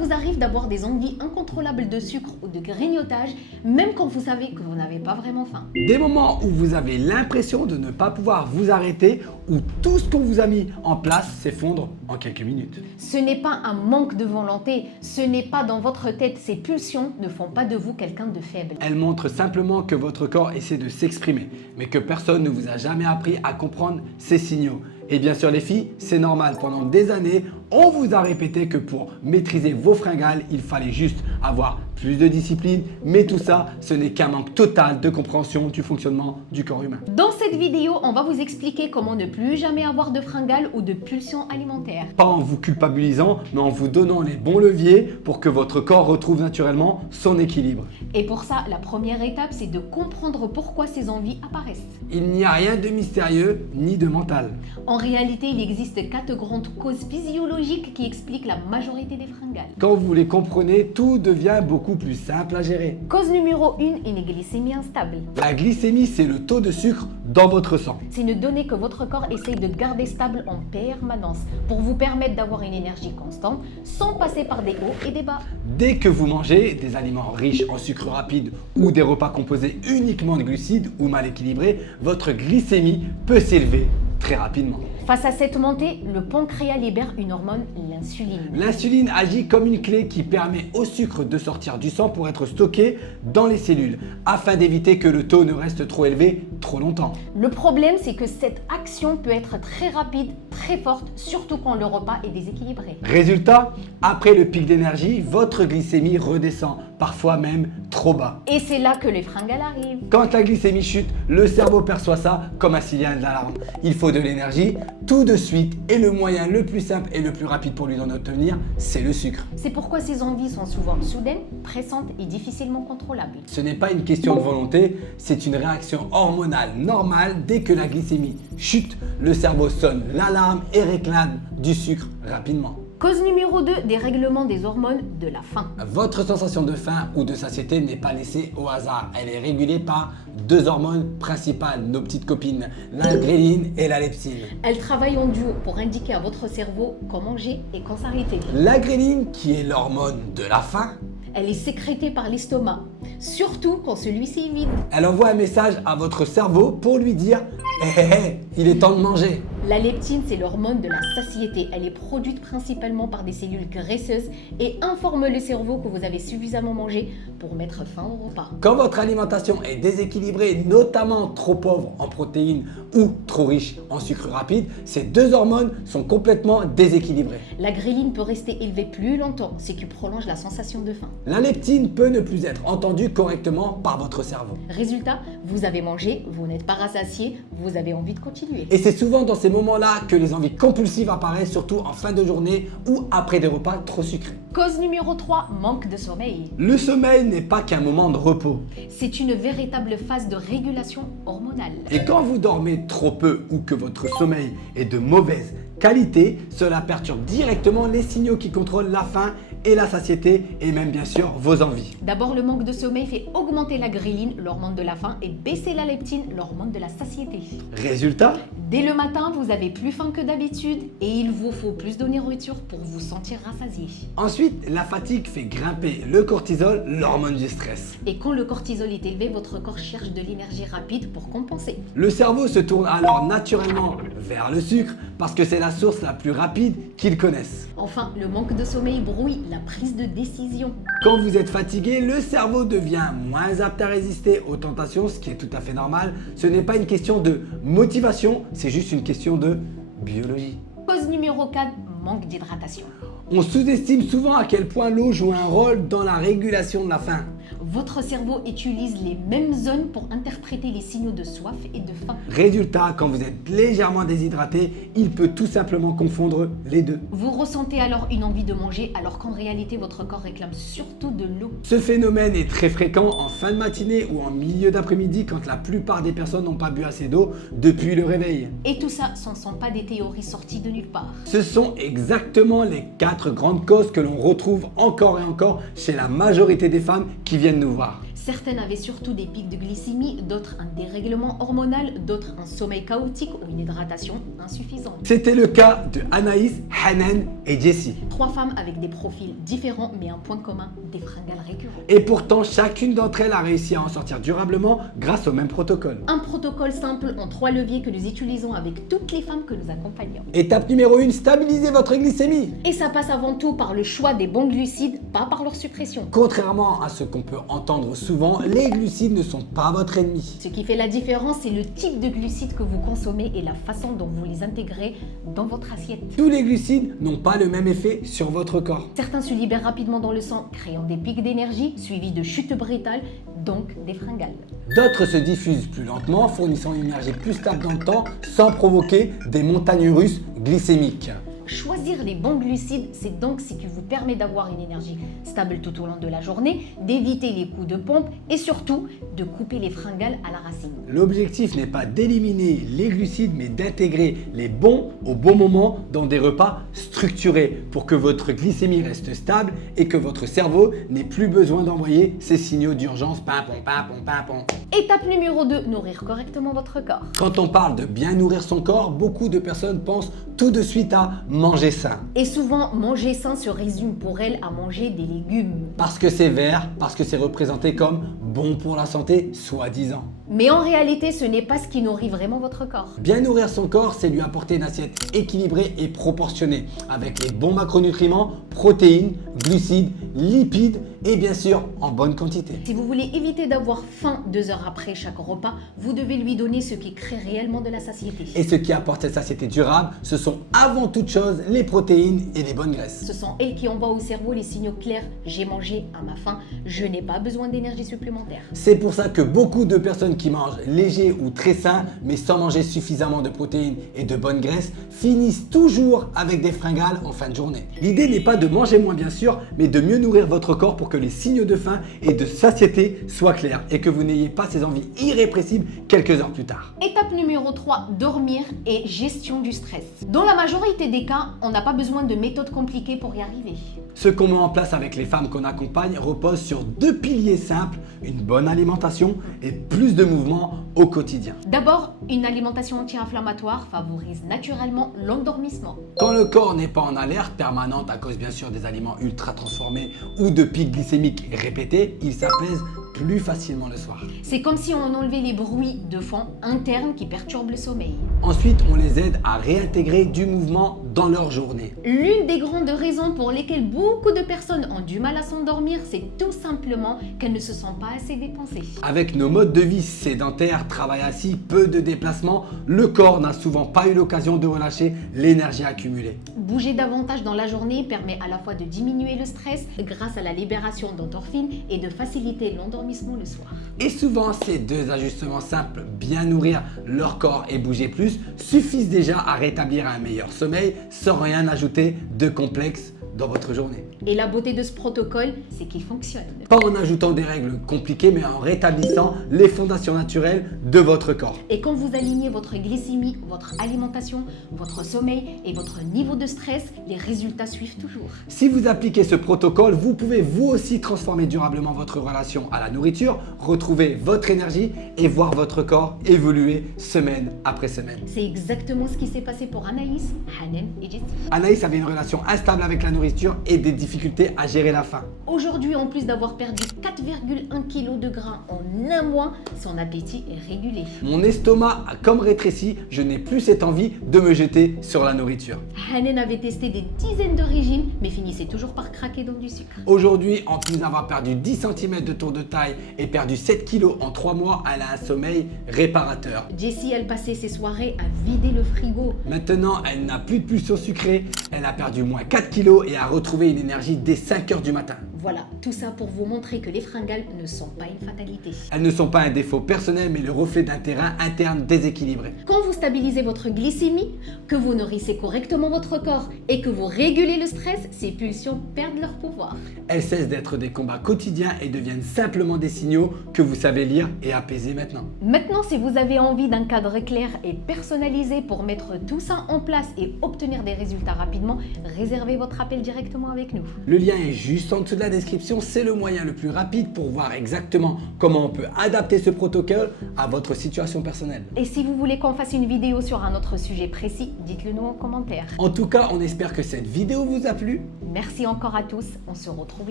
vous arrive d'avoir des envies incontrôlables de sucre ou de grignotage, même quand vous savez que vous n'avez pas vraiment faim? Des moments où vous avez l'impression de ne pas pouvoir vous arrêter, où tout ce qu'on vous a mis en place s'effondre en quelques minutes. Ce n'est pas un manque de volonté, ce n'est pas dans votre tête, ces pulsions ne font pas de vous quelqu'un de faible. Elles montrent simplement que votre corps essaie de s'exprimer, mais que personne ne vous a jamais appris à comprendre ces signaux. Et bien sûr les filles, c'est normal, pendant des années, on vous a répété que pour maîtriser vos fringales, il fallait juste avoir plus de discipline, mais tout ça, ce n'est qu'un manque total de compréhension du fonctionnement du corps humain. Dans cette vidéo, on va vous expliquer comment ne plus jamais avoir de fringales ou de pulsions alimentaires. Pas en vous culpabilisant, mais en vous donnant les bons leviers pour que votre corps retrouve naturellement son équilibre. Et pour ça, la première étape, c'est de comprendre pourquoi ces envies apparaissent. Il n'y a rien de mystérieux ni de mental. En réalité, il existe 4 grandes causes physiologiques qui expliquent la majorité des fringales. Quand vous les comprenez, tout devient beaucoup plus simple à gérer. Cause numéro 1, une glycémie instable. La glycémie, c'est le taux de sucre dans votre sang. C'est une donnée que votre corps essaye de garder stable en permanence pour vous permettre d'avoir une énergie constante sans passer par des hauts et des bas. Dès que vous mangez des aliments riches en sucre rapide ou des repas composés uniquement de glucides ou mal équilibrés, votre glycémie peut s'élever très rapidement. Face à cette montée, le pancréas libère une hormone, l'insuline. L'insuline agit comme une clé qui permet au sucre de sortir du sang pour être stocké dans les cellules, afin d'éviter que le taux ne reste trop élevé trop longtemps. Le problème, c'est que cette action peut être très rapide, très forte, surtout quand le repas est déséquilibré. Résultat, après le pic d'énergie, votre glycémie redescend, parfois même trop bas. Et c'est là que les fringales arrivent. Quand la glycémie chute, le cerveau perçoit ça comme un signal d'alarme. Il faut de l'énergie tout de suite et le moyen le plus simple et le plus rapide pour lui en obtenir, c'est le sucre. C'est pourquoi ces envies sont souvent soudaines, pressantes et difficilement contrôlables. Ce n'est pas une question de volonté, c'est une réaction hormonale normale. Dès que la glycémie chute, le cerveau sonne l'alarme et réclame du sucre rapidement. Cause numéro 2, dérèglement des hormones de la faim. Votre sensation de faim ou de satiété n'est pas laissée au hasard. Elle est régulée par 2 hormones principales, nos petites copines, la gréline et la leptine. Elles travaillent en duo pour indiquer à votre cerveau quand manger et quand s'arrêter. La gréline, qui est l'hormone de la faim, Elle est sécrétée par l'estomac, surtout quand celui-ci est vide. elle envoie un message à votre cerveau pour lui dire « Hé hé hé, il est temps de manger ». La leptine, c'est l'hormone de la satiété. Elle est produite principalement par des cellules graisseuses et informe le cerveau que vous avez suffisamment mangé pour mettre fin au repas. Quand votre alimentation est déséquilibrée, notamment trop pauvre en protéines ou trop riche en sucre rapide, ces 2 hormones sont complètement déséquilibrées. La gréline peut rester élevée plus longtemps, ce qui prolonge la sensation de faim. La leptine peut ne plus être entendue correctement par votre cerveau. Résultat, vous avez mangé, vous n'êtes pas rassasié, vous avez envie de continuer. Et c'est souvent dans ces moments-là que les envies compulsives apparaissent, surtout en fin de journée ou après des repas trop sucrés. Cause numéro 3, manque de sommeil. Le sommeil n'est pas qu'un moment de repos. C'est une véritable phase de régulation hormonale. Et quand vous dormez trop peu ou que votre sommeil est de mauvaise qualité, cela perturbe directement les signaux qui contrôlent la faim et la satiété et même bien sûr vos envies. D'abord, le manque de sommeil fait augmenter la gréline, l'hormone de la faim, et baisser la leptine, l'hormone de la satiété. Résultat, Dès le matin, vous avez plus faim que d'habitude et il vous faut plus de nourriture pour vous sentir rassasié. ensuite la fatigue fait grimper le cortisol, l'hormone du stress. Et quand le cortisol est élevé, votre corps cherche de l'énergie rapide pour compenser. Le cerveau se tourne alors naturellement vers le sucre parce que c'est la source la plus rapide qu'il connaisse. Enfin, le manque de sommeil brouille la prise de décision. Quand vous êtes fatigué, le cerveau devient moins apte à résister aux tentations, ce qui est tout à fait normal. Ce n'est pas une question de motivation, c'est juste une question de biologie. Cause numéro 4, manque d'hydratation. On sous-estime souvent à quel point l'eau joue un rôle dans la régulation de la faim. Votre cerveau utilise les mêmes zones pour interpréter les signaux de soif et de faim. Résultat, quand vous êtes légèrement déshydraté, il peut tout simplement confondre les deux. Vous ressentez alors une envie de manger alors qu'en réalité votre corps réclame surtout de l'eau. Ce phénomène est très fréquent en fin de matinée ou en milieu d'après-midi quand la plupart des personnes n'ont pas bu assez d'eau depuis le réveil. Et tout ça, ce ne sont pas des théories sorties de nulle part. Ce sont exactement les 4 grandes causes que l'on retrouve encore et encore chez la majorité des femmes qui viennent nous voir. Certaines avaient surtout des pics de glycémie, d'autres un dérèglement hormonal, d'autres un sommeil chaotique ou une hydratation insuffisante. C'était le cas de Anaïs, Hanan et Jessie. 3 femmes avec des profils différents mais un point commun, des fringales récurrentes. Et pourtant, chacune d'entre elles a réussi à en sortir durablement grâce au même protocole. Un protocole simple en 3 leviers que nous utilisons avec toutes les femmes que nous accompagnons. Étape numéro 1, stabilisez votre glycémie. Et ça passe avant tout par le choix des bons glucides, pas par leur suppression. Contrairement à ce qu'on peut entendre souvent, les glucides ne sont pas votre ennemi. Ce qui fait la différence, c'est le type de glucides que vous consommez et la façon dont vous les intégrez dans votre assiette. Tous les glucides n'ont pas le même effet sur votre corps. Certains se libèrent rapidement dans le sang, créant des pics d'énergie suivis de chutes brutales, donc des fringales. D'autres se diffusent plus lentement, fournissant une énergie plus stable dans le temps sans provoquer des montagnes russes glycémiques. Choisir les bons glucides, c'est donc ce qui vous permet d'avoir une énergie stable tout au long de la journée, d'éviter les coups de pompe et surtout de couper les fringales à la racine. L'objectif n'est pas d'éliminer les glucides, mais d'intégrer les bons au bon moment dans des repas structurés pour que votre glycémie reste stable et que votre cerveau n'ait plus besoin d'envoyer ces signaux d'urgence pimpon, pimpon, pimpon. Étape numéro 2, nourrir correctement votre corps. Quand on parle de bien nourrir son corps, beaucoup de personnes pensent tout de suite à manger sain. Et souvent, manger sain se résume pour elles à manger des légumes. Parce que c'est vert, parce que c'est représenté comme bon pour la santé, soi-disant. Mais en réalité, ce n'est pas ce qui nourrit vraiment votre corps. Bien nourrir son corps, c'est lui apporter une assiette équilibrée et proportionnée, avec les bons macronutriments, protéines, glucides, lipides et bien sûr en bonne quantité. Si vous voulez éviter d'avoir faim 2 heures après chaque repas, vous devez lui donner ce qui crée réellement de la satiété. Et ce qui apporte cette satiété durable, ce sont avant toute chose les protéines et les bonnes graisses. Ce sont elles qui envoient au cerveau les signaux clairs « j'ai mangé à ma faim, je n'ai pas besoin d'énergie supplémentaire ». C'est pour ça que beaucoup de personnes qui mangent léger ou très sain, mais sans manger suffisamment de protéines et de bonnes graisses, finissent toujours avec des fringales en fin de journée. L'idée n'est pas de manger moins bien sûr, mais de mieux nourrir votre corps pour que les signaux de faim et de satiété soient clairs et que vous n'ayez pas ces envies irrépressibles quelques heures plus tard. Étape numéro 3, dormir et gestion du stress. Dans la majorité des cas, on n'a pas besoin de méthodes compliquées pour y arriver. Ce qu'on met en place avec les femmes qu'on accompagne repose sur 2 piliers simples, une bonne alimentation et plus de mouvement au quotidien. D'abord, une alimentation anti-inflammatoire favorise naturellement l'endormissement. Quand le corps n'est pas en alerte permanente à cause bien sûr des aliments ultra transformés ou de pics glycémiques répétés, il s'apaise plus facilement le soir. C'est comme si on enlevait les bruits de fond internes qui perturbent le sommeil. Ensuite, on les aide à réintégrer du mouvement dans leur journée. L'une des grandes raisons pour lesquelles beaucoup de personnes ont du mal à s'endormir, c'est tout simplement qu'elles ne se sentent pas assez dépensées. Avec nos modes de vie sédentaires, travail assis, peu de déplacements, le corps n'a souvent pas eu l'occasion de relâcher l'énergie accumulée. Bouger davantage dans la journée permet à la fois de diminuer le stress grâce à la libération d'endorphines et de faciliter l'endormissement le soir. Et souvent, ces 2 ajustements simples, bien nourrir leur corps et bouger plus, suffisent déjà à rétablir un meilleur sommeil sans rien ajouter de complexe dans votre journée. Et la beauté de ce protocole, c'est qu'il fonctionne. Pas en ajoutant des règles compliquées, mais en rétablissant les fondations naturelles de votre corps. Et quand vous alignez votre glycémie, votre alimentation, votre sommeil et votre niveau de stress, les résultats suivent toujours. Si vous appliquez ce protocole, vous pouvez vous aussi transformer durablement votre relation à la nourriture, retrouver votre énergie et voir votre corps évoluer semaine après semaine. C'est exactement ce qui s'est passé pour Anaïs, Hanan et Jessie. Anaïs avait une relation instable avec la nourriture et des difficultés à gérer la faim. Aujourd'hui, en plus d'avoir perdu 4,1 kg de gras en un mois, son appétit est régulé. Mon estomac a comme rétréci, je n'ai plus cette envie de me jeter sur la nourriture. Hanan avait testé des dizaines de régimes, mais finissait toujours par craquer dans du sucre. Aujourd'hui, en plus d'avoir perdu 10 cm de tour de taille et perdu 7 kg en 3 mois, elle a un sommeil réparateur. Jessie, elle passait ses soirées à vider le frigo. Maintenant, elle n'a plus de pulsion sucrée, elle a perdu moins 4 kg et a retrouvé une énergie dès 5 h du matin. Voilà, tout ça pour vous montrer que les fringales ne sont pas une fatalité. Elles ne sont pas un défaut personnel, mais le reflet d'un terrain interne déséquilibré. Quand vous stabilisez votre glycémie, que vous nourrissez correctement votre corps et que vous régulez le stress, ces pulsions perdent leur pouvoir. Elles cessent d'être des combats quotidiens et deviennent simplement des signaux que vous savez lire et apaiser maintenant. Maintenant, si vous avez envie d'un cadre clair et personnalisé pour mettre tout ça en place et obtenir des résultats rapidement, réservez votre appel directement avec nous. Le lien est juste en dessous de la la description, c'est le moyen le plus rapide pour voir exactement comment on peut adapter ce protocole à votre situation personnelle. Et si vous voulez qu'on fasse une vidéo sur un autre sujet précis, dites-le nous en commentaire. En tout cas, on espère que cette vidéo vous a plu. Merci encore à tous, on se retrouve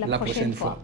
la prochaine fois.